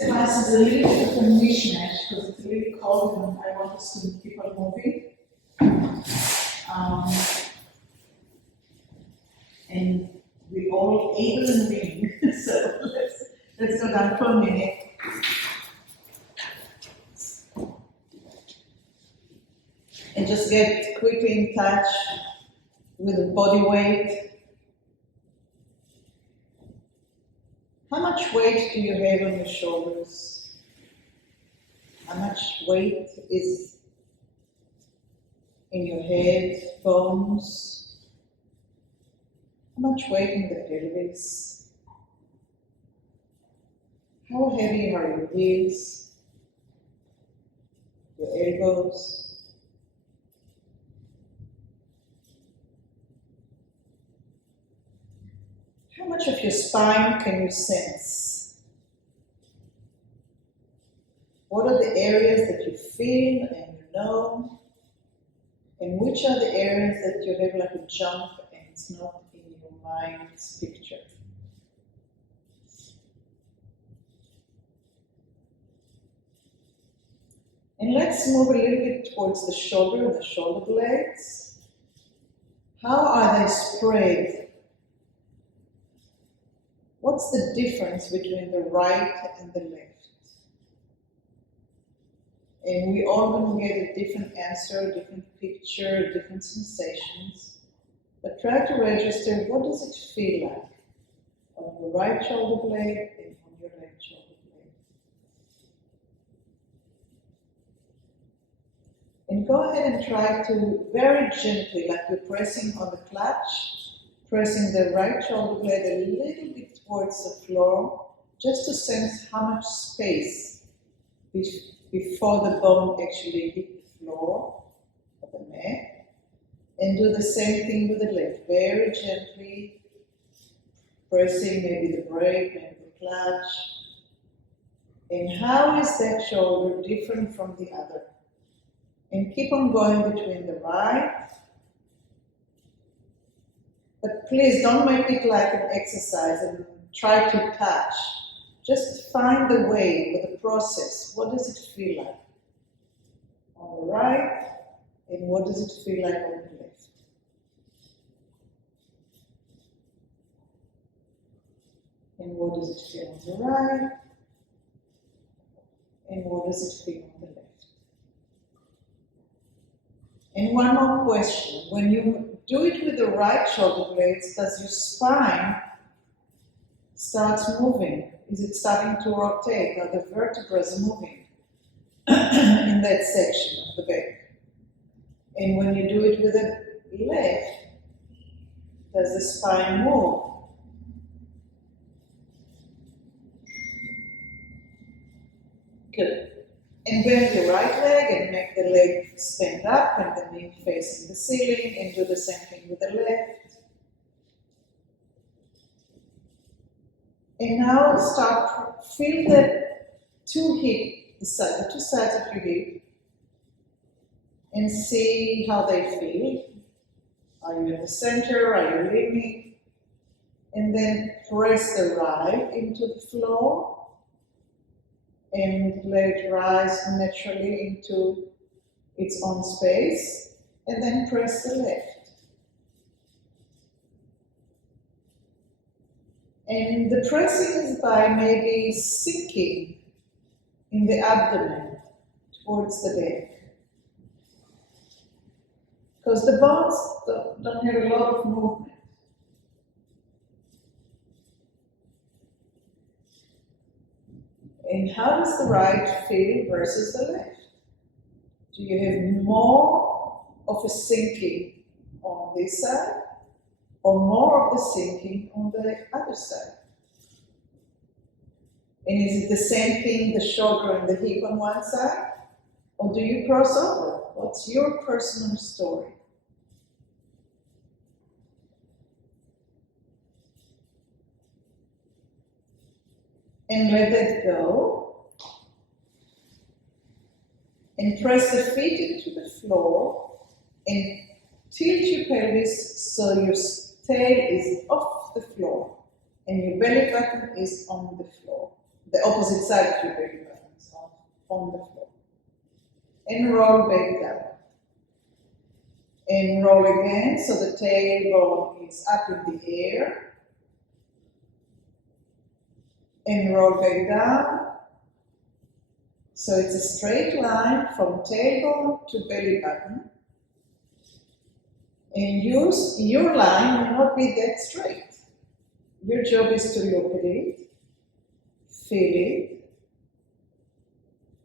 Class is a little bit of a mishmash because it's really cold and I want us to keep on moving. And we all able and willing, so let's go down for a minute. And just get quickly in touch with the body weight. How much weight do you have on your shoulders? How much weight is in your head, bones? How much weight in the pelvis? How heavy are your heels, your elbows? How much of your spine can you sense? What are the areas that you feel and you know? And which are the areas that you have like a jump and it's not in your mind's picture? And let's move a little bit towards the shoulder and the shoulder blades. How are they spread? What's the difference between the right and the left? And we all going to get a different answer, different picture, different sensations. But try to register, what does it feel like on your right shoulder blade and on your left shoulder blade? And go ahead and try to very gently, like you're pressing on the clutch, pressing the right shoulder blade a little bit towards the floor, just to sense how much space before the bone actually hit the floor of the mat. And do the same thing with the left, very gently, pressing maybe the brake, maybe the clutch. And how is that shoulder different from the other? And keep on going between the right. But please don't make it like an exercise and try to touch. Just find the way with the process. What does it feel like on the right, and what does it feel like on the left? And what does it feel on the right, and what does it feel on the left? And one more question. When you do it with the right shoulder blades, does your spine start moving? Is it starting to rotate? Are the vertebrae moving in that section of the back? And when you do it with the left, does the spine move? Good. And bend your right leg and make the leg stand up and the knee facing the ceiling, and do the same thing with the left. And now feel the two sides of your hip, and see how they feel. Are you in the center? Are you leaning? And then press the right into the floor and let it rise naturally into its own space, and then press the left. And the pressing is by maybe sinking in the abdomen towards the back. Because the bones don't have a lot of movement. And how does the right feel versus the left? Do you have more of a sinking on this side, or more of the sinking on the other side? And is it the same thing, the shoulder and the hip on one side? Or do you cross over? What's your personal story? And let that go. And press the feet into the floor and tilt your pelvis so your tail is off the floor and your belly button is on the floor. the opposite side of your belly button is on the floor. And roll back down. And roll again, so the tailbone is up in the air. And roll back down. So it's a straight line from tailbone to belly button. And your line may not be that straight. Your job is to look at it, feel it.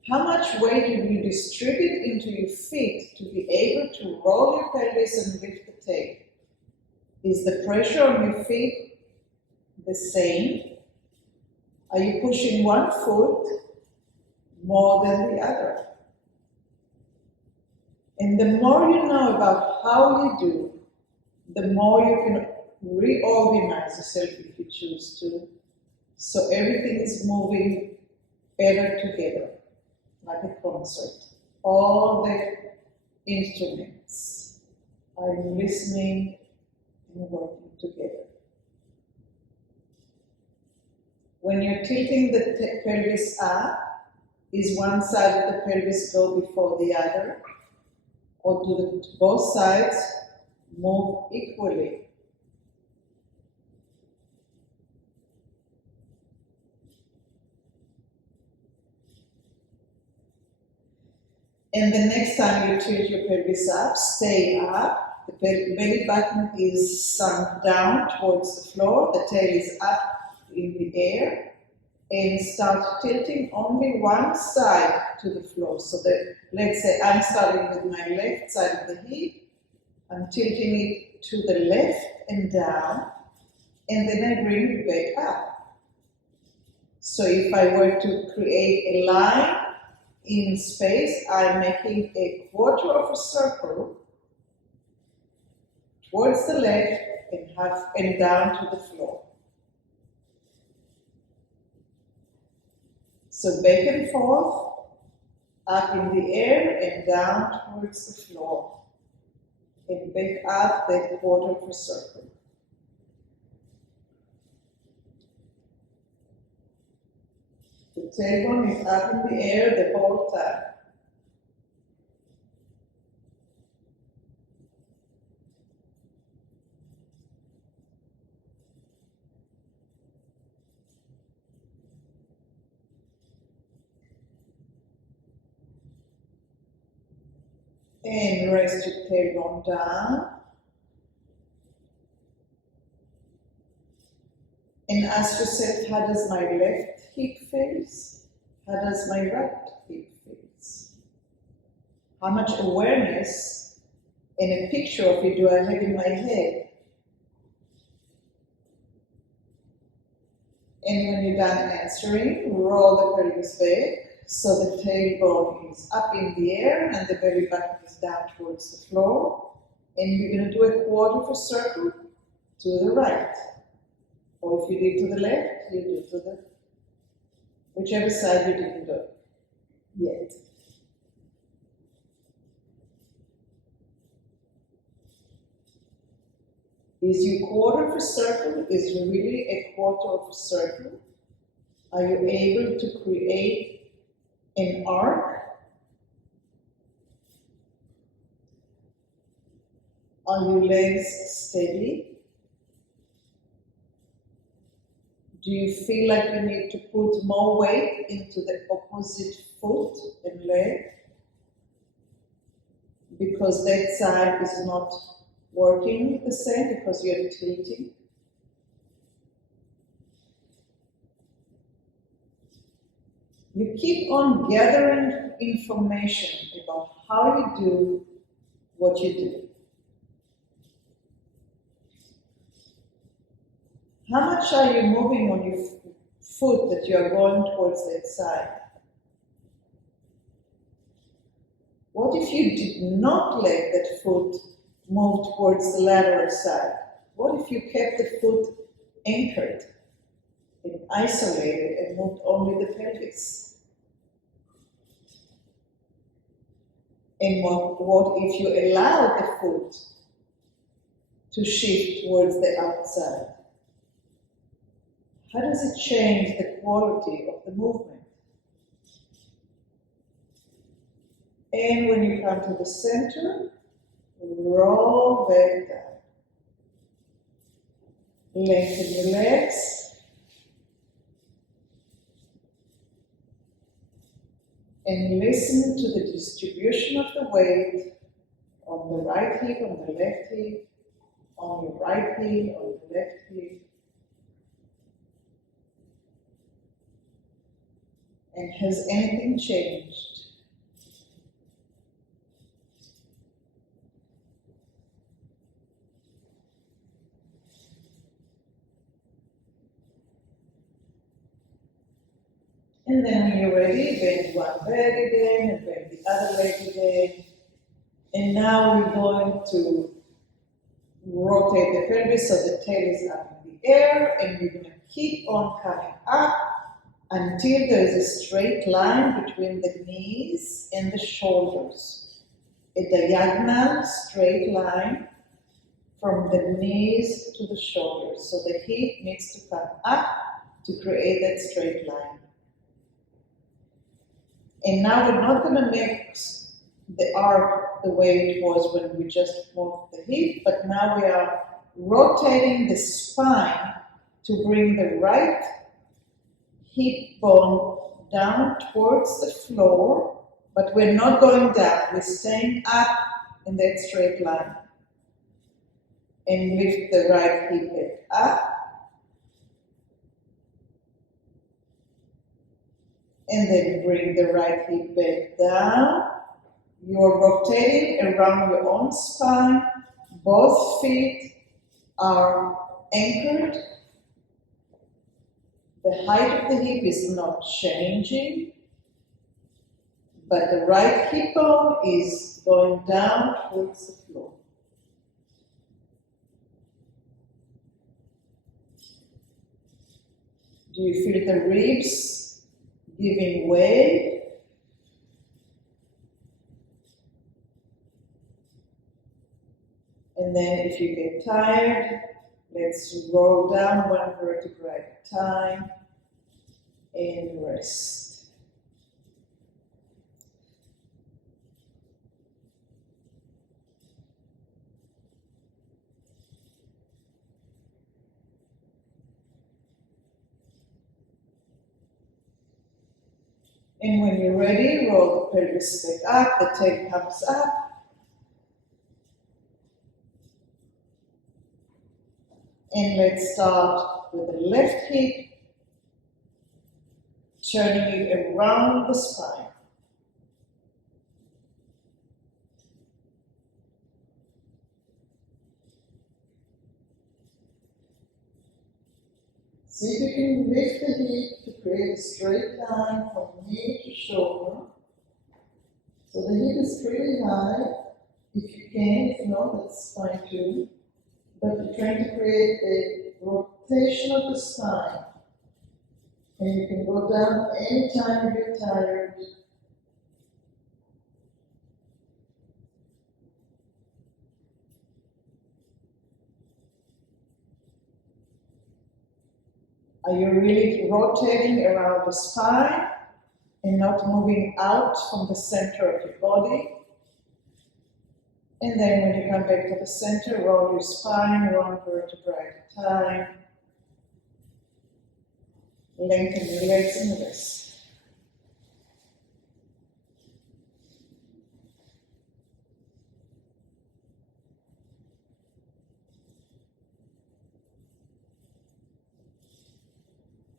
How much weight will you distribute into your feet to be able to roll your pelvis and lift the tail? Is the pressure on your feet the same? Are you pushing one foot more than the other? And the more you know about how you do, the more you can reorganize yourself if you choose to, so everything is moving better together, like a concert. All the instruments are listening and working together. When you're tilting the pelvis up, is one side of the pelvis go before the other? Or do both sides move equally? And the next time you tilt your pelvis up, stay up. The belly button is sunk down towards the floor. The tail is up in the air. And start tilting only one side to the floor. So that, let's say I'm starting with my left side of the hip. I'm tilting it to the left and down. And then I bring it back up. So if I were to create a line in space, I'm making a quarter of a circle towards the left and half and down to the floor. So back and forth, up in the air and down towards the floor. And back up that quarter of a circle. The tailbone is up in the air the whole time. And rest your tailbone down. And ask yourself, how does my left hip face? How does my right hip face? How much awareness and a picture of it do I have in my head? And when you're done answering, roll the pelvis back. So the tailbone is up in the air and the belly button is down towards the floor. And you're going to do a quarter of a circle to the right. Or if you did to the left, you do to the whichever side you didn't do yet. Is your quarter of a circle is really a quarter of a circle? Are you able to create an arc? Are your legs steady? Do you feel like you need to put more weight into the opposite foot and leg? Because that side is not working the same because you're tilting. You keep on gathering information about how you do what you do. How much are you moving on your foot that you are going towards that side? What if you did not let that foot move towards the lateral side? What if you kept the foot anchored and isolated and moved only the pelvis? And what if you allowed the foot to shift towards the outside? how does it change the quality of the movement? And when you come to the center, roll back down. Lengthen your legs. And listen to the distribution of the weight on the right hip, on the left hip, on your right heel, on the left heel. And has anything changed? And then when you're ready, bend one leg again and bend the other leg again. And now we're going to rotate the pelvis so the tail is up in the air, and we're going to keep on coming up until there is a straight line between the knees and the shoulders. A diagonal straight line from the knees to the shoulders. So the hip needs to come up to create that straight line. And now we're not going to make the arc the way it was when we just moved the hip, but now we are rotating the spine to bring the right hip bone down towards the floor, but we're not going down, we're staying up in that straight line. And lift the right hip back up. And then bring the right hip back down. You're rotating around your own spine. Both feet are anchored. The height of the hip is not changing, but the right hip bone is going down towards the floor. Do you feel the ribs giving way? And then if you get tired, let's roll down one vertebra at a time and rest. And when you're ready, roll the pelvis back up, the tail comes up. And let's start with the left hip, turning it around the spine. See if you can lift the hip to create a straight line from knee to shoulder. So the hip is pretty high, if you can, if not, that's fine too. But you're trying to create a rotation of the spine. And you can go down anytime you get tired. Are you really rotating around the spine and not moving out from the center of your body? And then when you come back to the center, roll your spine one vertebra at a time. Lengthen your legs and rest.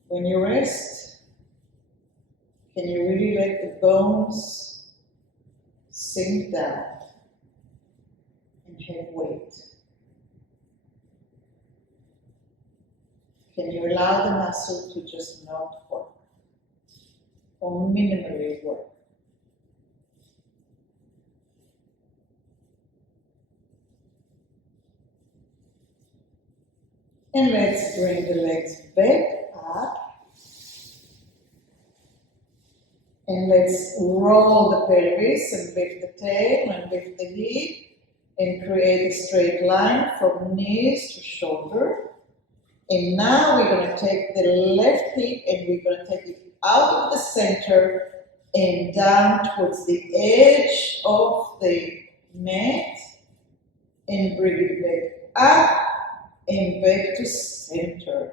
When you rest, can you really let the bones sink down and have weight? Can you allow the muscle to just not work or minimally work? And let's bring the legs back up. And let's roll the pelvis and lift the tail and lift the hip and create a straight line from knees to shoulder. And now we're going to take the left hip and we're going to take it out of the center and down towards the edge of the mat and bring it back up and back to center.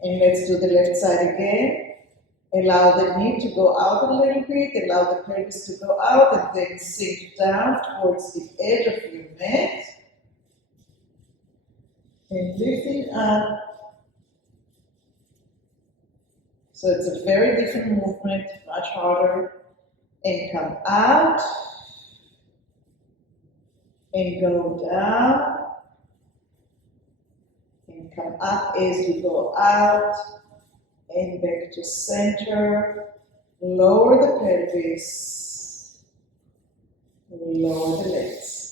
And let's do the left side again. Allow the knee to go out a little bit, allow the pelvis to go out, and then sink down towards the edge of your mat. And lifting up. So it's a very different movement, much harder. And come out. And go down. And come up as you go out. And back to center. Lower the pelvis. Lower the legs.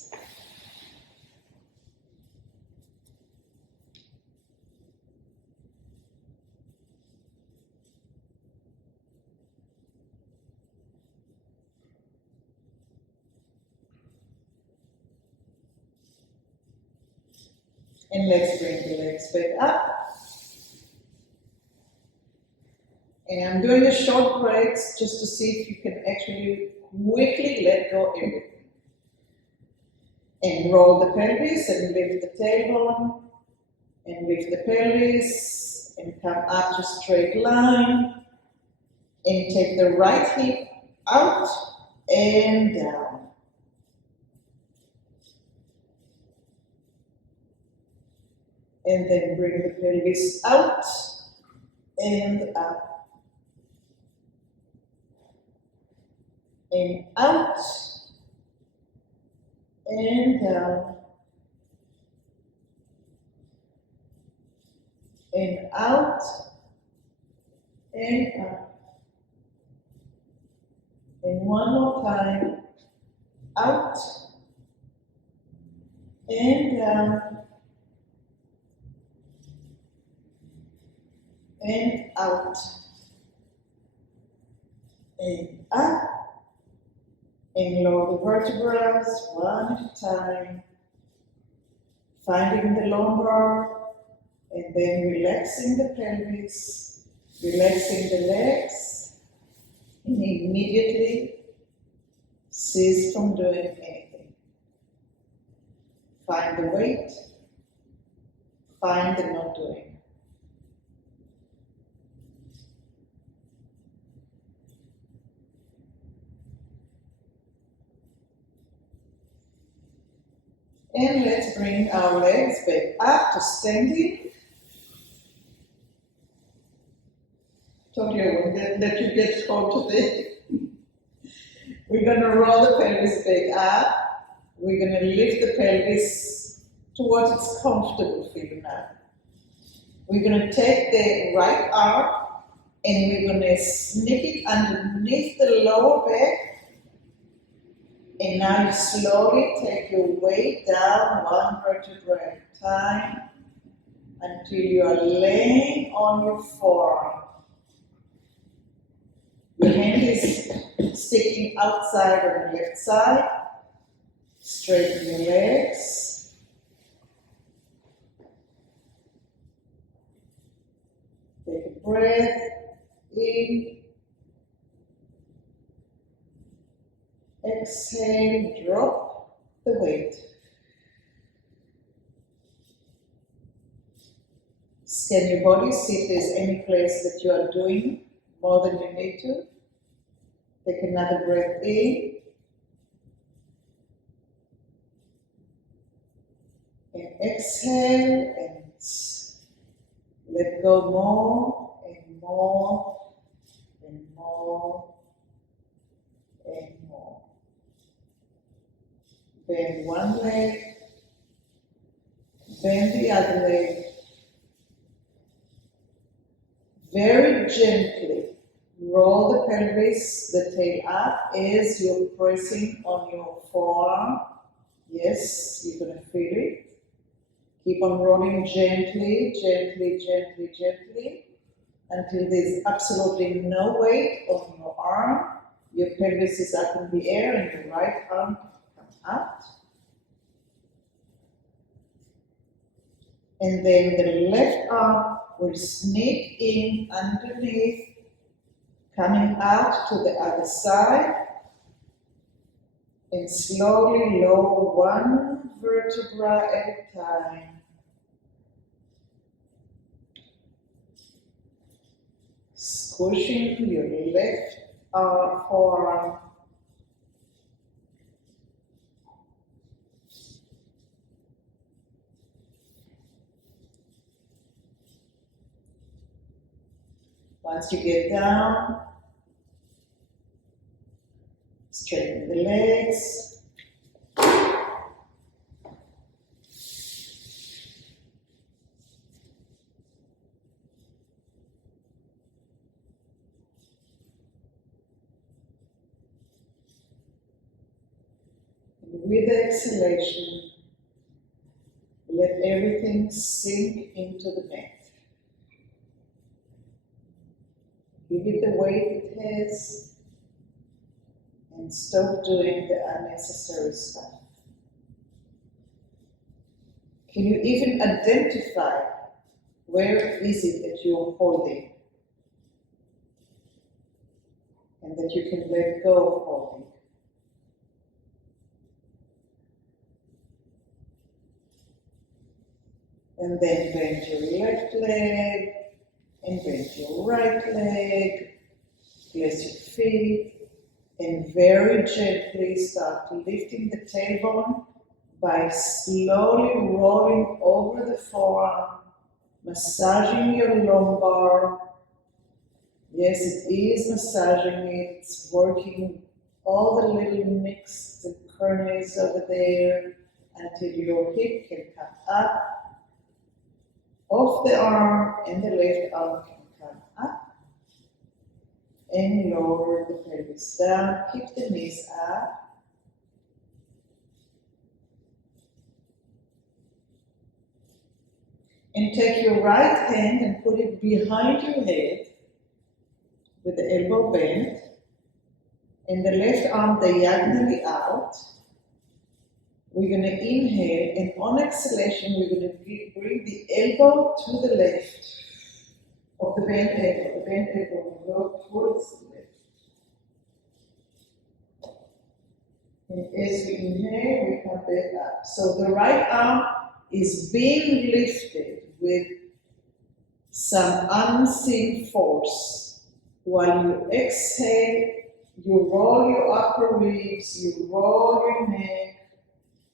And let's bring the legs back up. And I'm doing a short breaks just to see if you can actually quickly let go everything. And roll the pelvis and lift the tailbone. And lift the pelvis and come up to straight line. And take the right hip out and down. And then bring the pelvis out and up. And out and down. And out and up. And one more time. Out and down. And out. And up. And lower the vertebrae one at a time, finding the lumbar, and then relaxing the pelvis, relaxing the legs, and immediately cease from doing anything. Find the weight, find the not doing. And let's bring our legs back up to standing. Told you I wouldn't let you get cold today. We're going to roll the pelvis back up. We're going to lift the pelvis to what it's comfortable for you now. We're going to take the right arm and we're going to snip it underneath the lower back. And now you slowly take your weight down one vertebra at a time until you are laying on your forearm. Your hand is sticking outside on the left side. Straighten your legs. Take a breath in. Exhale, drop the weight. Scan your body, see if there's any place that you are doing more than you need to. Take another breath in. And exhale and let go more and more and more and more. Bend one leg, bend the other leg. Very gently roll the pelvis, the tail up as you're pressing on your forearm. Yes, you're going to feel it. Keep on rolling gently, gently, gently, gently until there's absolutely no weight on your arm. Your pelvis is up in the air and your right arm out. And then the left arm will sneak in underneath, coming out to the other side, and slowly lower one vertebra at a time. Squishing your left arm, forearm. Once you get down, straighten the legs. With the exhalation, let everything sink into the mat. Give it the weight it has and stop doing the unnecessary stuff. Can you even identify where is it that you're holding and that you can let go of holding? And then bend your left leg and bend your right leg. Place your feet and very gently start lifting the tailbone by slowly rolling over the forearm, massaging your lumbar. Yes, it is massaging it. It's working all the little nicks and crannies over there until your hip can come up off the arm and the left arm can come up and lower the pelvis down. Keep the knees up. And take your right hand and put it behind your head with the elbow bent and the left arm diagonally out. We're going to inhale, and on exhalation, we're going to bring the elbow to the left of the bent elbow. The bent elbow will go towards the left. And as we inhale, we come back up. So the right arm is being lifted with some unseen force. While you exhale, you roll your upper ribs, you roll your neck,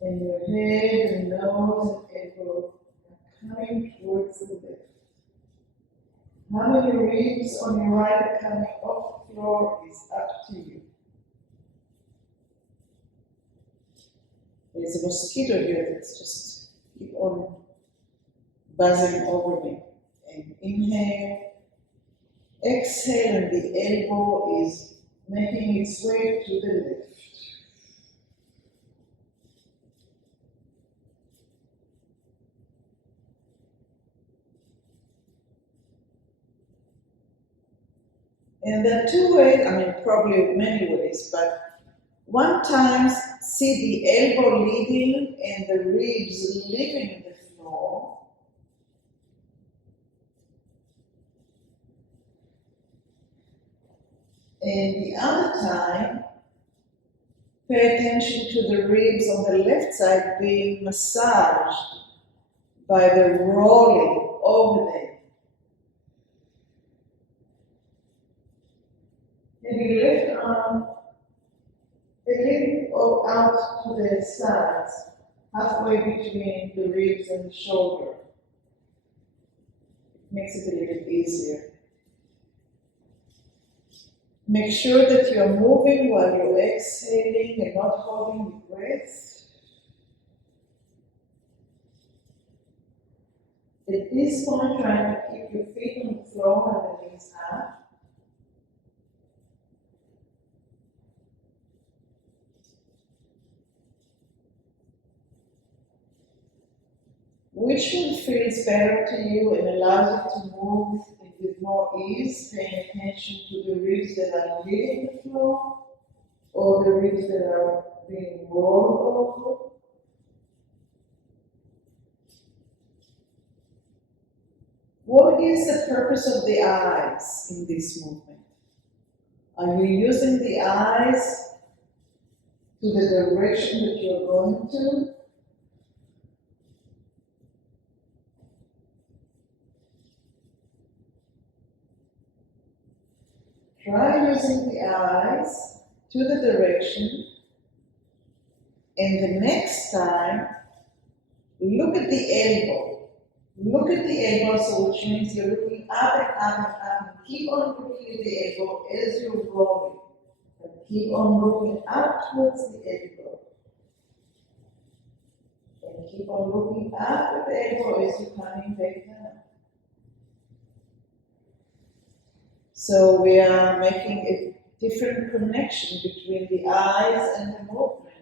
and your head and nose and elbow are coming towards the left. How many ribs on your right are coming off the floor is up to you. There's a mosquito here that's just keep on buzzing over me. And inhale, exhale, and the elbow is making its way to the left. And there are two ways, probably many ways, but one time see the elbow leading and the ribs leaving the floor. And the other time, pay attention to the ribs on the left side being massaged by the rolling over them. And your left arm a little out to the sides, halfway between the ribs and the shoulder. It makes it a little easier. Make sure that you're moving while you're exhaling and not holding your breath. At this point, try to keep your feet on the floor and the knees up. Which one feels better to you and allows you to move with more ease, paying attention to the ribs that are hitting the floor or the ribs that are being rolled over? What is the purpose of the eyes in this movement? Are you using the eyes to the direction that you're going to? Try using the eyes to the direction, and the next time, look at the elbow. Look at the elbow, so which means you're looking up and up and up, and keep on looking at the elbow as you're rolling. And keep on looking up towards the elbow. And keep on looking up at the elbow as you're coming back down. So we are making a different connection between the eyes and the movement.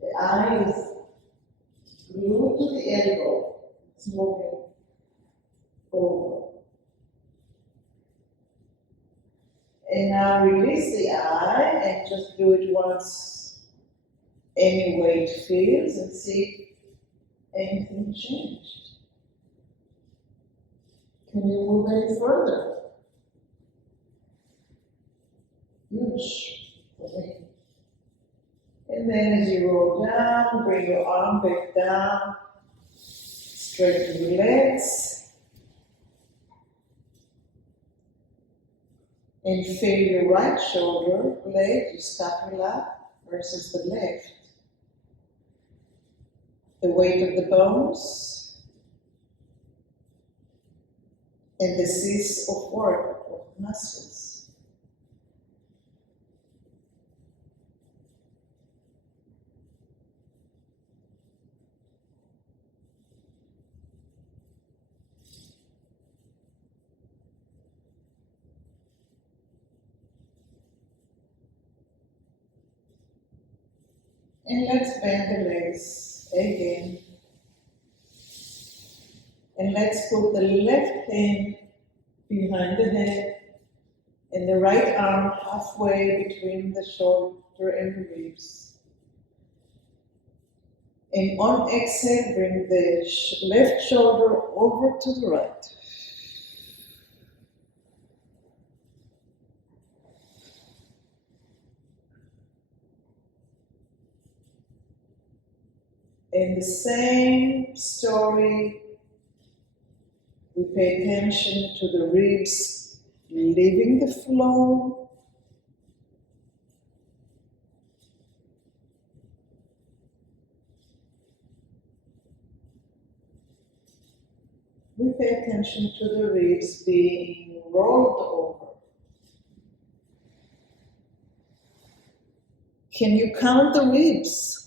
The eye is glued to the elbow. It's moving over. And now release the eye and just do it once any way it feels and see if anything changed. Can you move any further? Huge for me. And then as you roll down, bring your arm back down, straighten your legs, and feel your right shoulder blade, your scapula, versus the left. The weight of the bones, and the cease of work of muscles. And let's bend the legs again. And let's put the left hand behind the head and the right arm halfway between the shoulder and the ribs. And on exhale, bring the left shoulder over to the right. And the same story, we pay attention to the ribs leaving the floor. We pay attention to the ribs being rolled over. Can you count the ribs?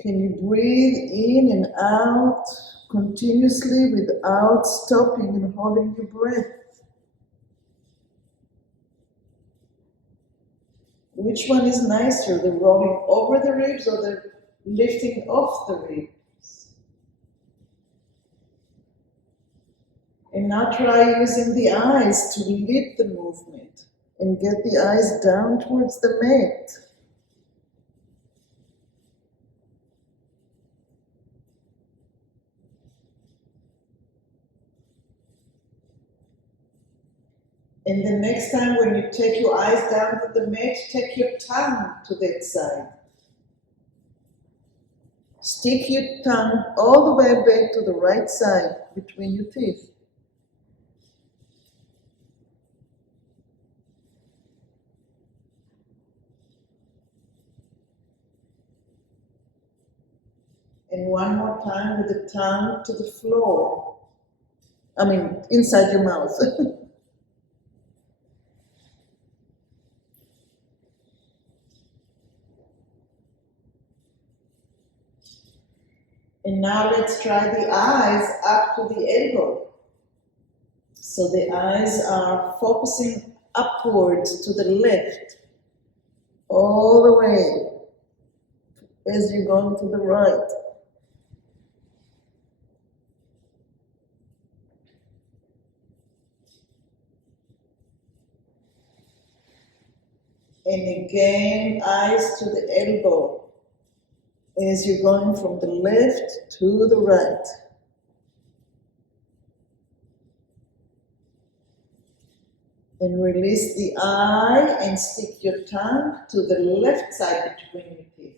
Can you breathe in and out continuously without stopping and holding your breath? Which one is nicer, the rolling over the ribs or the lifting off the ribs? And now try using the eyes to lead the movement and get the eyes down towards the mat. And the next time when you take your eyes down to the mat, take your tongue to that side. Stick your tongue all the way back to the right side between your teeth. And one more time with the tongue to the floor. I mean, inside your mouth. And now let's try the eyes up to the elbow. So the eyes are focusing upwards to the left, all the way as you're going to the right. And again, eyes to the elbow as you're going from the left to the right. And release the eye and stick your tongue to the left side between your teeth.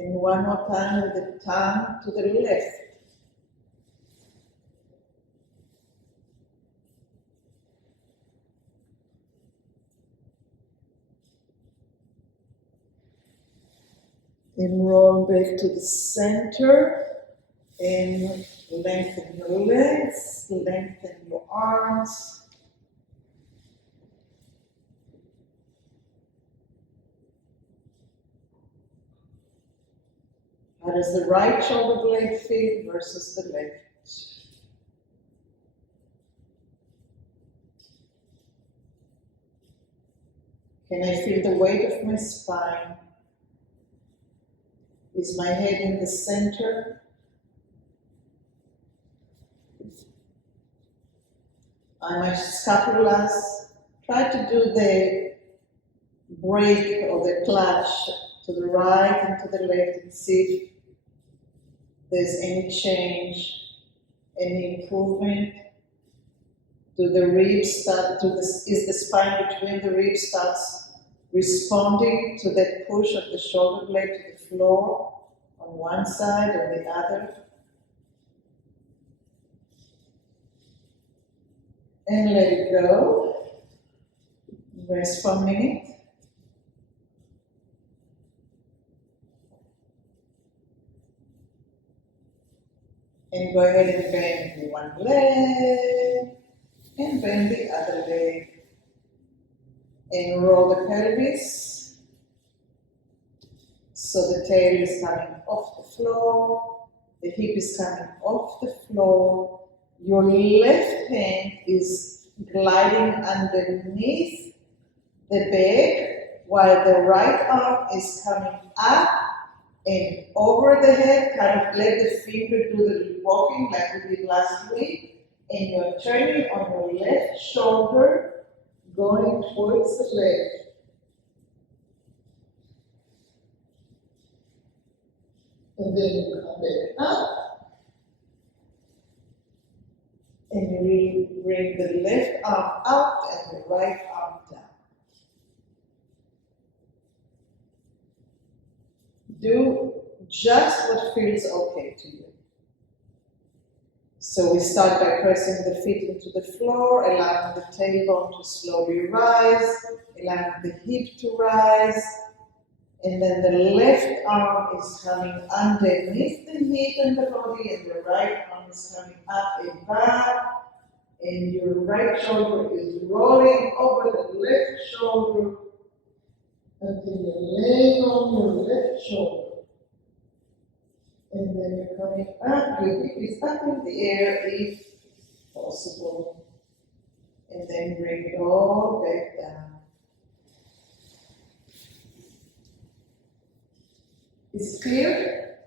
And one more time with the tongue to the left. And roll back to the center and lengthen your legs, lengthen your arms. How does the right shoulder blade feel versus the left? Can I feel the weight of my spine? Is my head in the center? Are my scapulas? Try to do the break or the clutch to the right and to the left and see if there's any change, any improvement. Do the ribs start, is the spine between the ribs starts responding to that push of the shoulder blade to the floor on one side or the other? And let it go. Rest for a minute. And go ahead and bend one leg and bend the other leg. And roll the pelvis so the tail is coming off the floor, the hip is coming off the floor. Your left hand is gliding underneath the back while the right arm is coming up and over the head. Kind of let the finger do the walking like we did last week. And you're turning on your left shoulder, going towards the left. And then you come back up. And you bring the left arm out and the right arm down. Do just what feels okay to you. So we start by pressing the feet into the floor, allowing the tailbone to slowly rise, allowing the hip to rise, and then the left arm is coming underneath the hip and the body, and the right arm is coming up and back, and your right shoulder is rolling over the left shoulder until you're laying on your left shoulder. And then you're coming up, your hip is up in the air if possible. And then bring it all back down. Is it clear?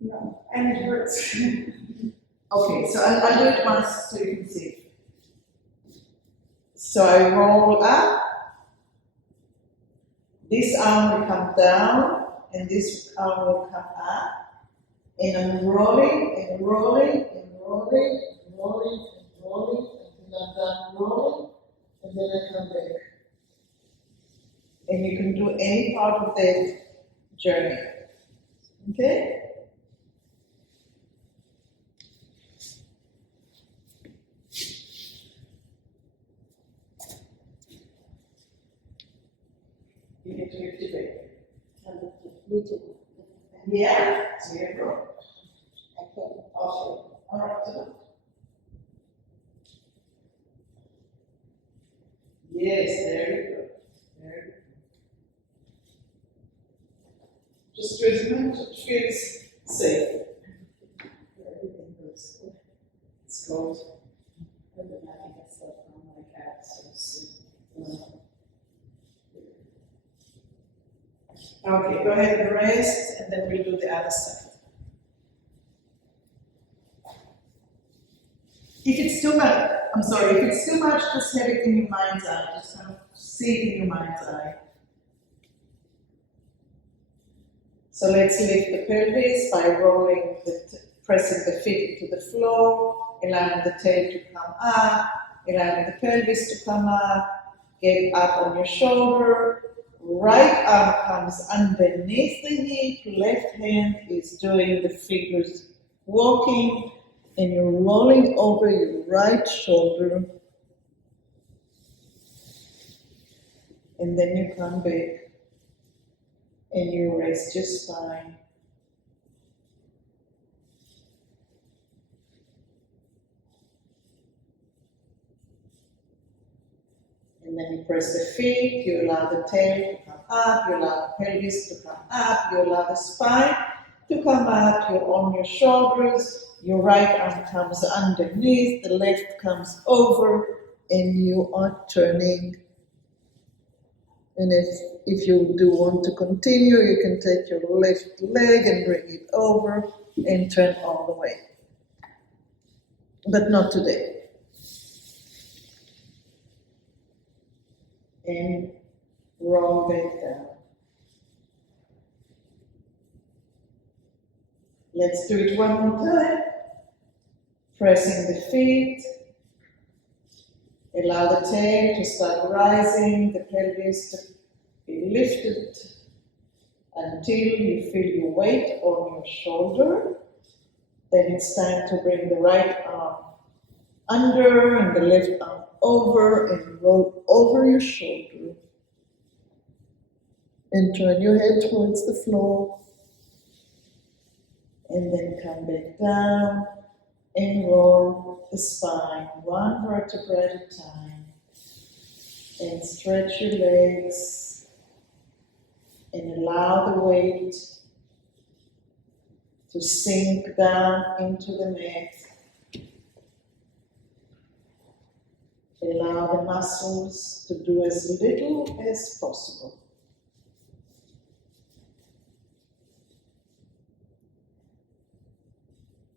No, and it hurts. Okay, so I'll do it once so you can see. So I roll up. This arm will come down, and this arm will come up. And I'm rolling and rolling and rolling and rolling and rolling until I'm done rolling, and then I come back. And you can do any part of that journey. Okay? You get to lift it back. Me too. Yeah? So you go. I can't. Also, all right, so. Yes, there you go. There you go. Just to as much it feels safe. Everything goes. It's cold. And then I think I slept on my cat, so sleep. Okay, go ahead and rest, and then we'll do the other side. If it's too much, if it's too much, just have it in your mind's eye. Just kind of see it in your mind's eye. So let's lift the pelvis by rolling, pressing the feet into the floor, allowing the tail to come up, allowing the pelvis to come up, get up on your shoulder. Right arm comes underneath the hip, left hand is doing the fingers walking, and you're rolling over your right shoulder. And then you come back and you rest your spine. And then you press the feet, you allow the tail to come up, you allow the pelvis to come up, you allow the spine to come up, you're on your shoulders, your right arm comes underneath, the left comes over, and you are turning. And if you do want to continue, you can take your left leg and bring it over and turn all the way. But not today. And roll back down. Let's do it one more time. Pressing the feet. Allow the tail to start rising, the pelvis to be lifted until you feel your weight on your shoulder. Then it's time to bring the right arm under and the left arm over and roll over your shoulder. And turn your head towards the floor. And then come back down and roll the spine one vertebra at a time. And stretch your legs and allow the weight to sink down into the mat. Allow the muscles to do as little as possible.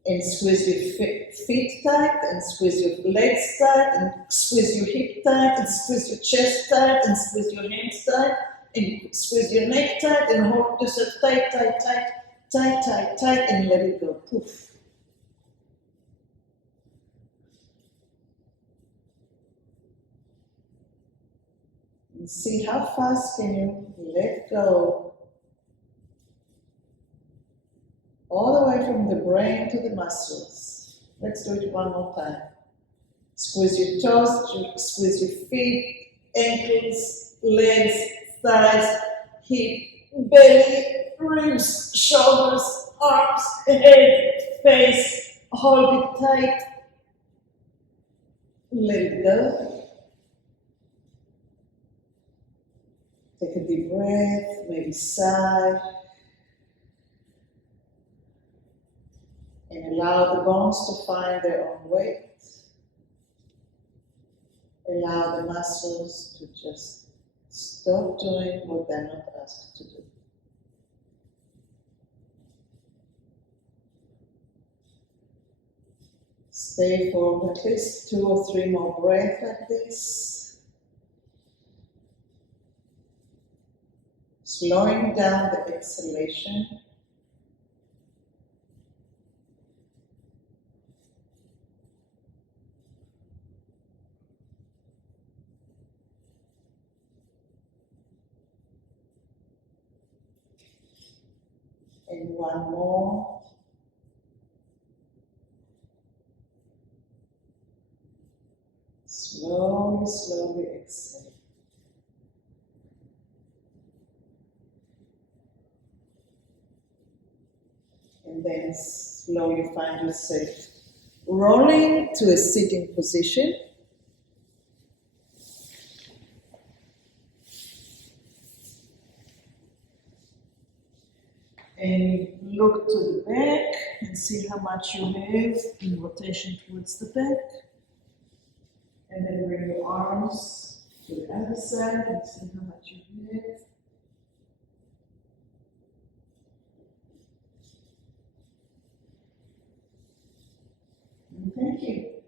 And squeeze your feet tight, and squeeze your legs tight, and squeeze your hip tight, and squeeze your chest tight, and squeeze your hands tight, and squeeze your neck tight, and hold yourself tight, tight, tight, tight, tight, tight, and let it go. Poof. And see how fast can you let go. All the way from the brain to the muscles. Let's do it one more time. Squeeze your toes, squeeze your feet, ankles, legs, thighs, hip, belly, ribs, shoulders, arms, head, face. Hold it tight. Let it go. Take a deep breath, maybe sigh. And allow the bones to find their own weight. Allow the muscles to just stop doing what they're not asked to do. Stay for at least 2 or 3 more breaths like this. Slowing down the exhalation. And one more. Slowly, slowly exhale. And then slowly find yourself rolling to a sitting position. And look to the back and see how much you have in rotation towards the back. And then bring your arms to the other side and see how much you have. And thank you.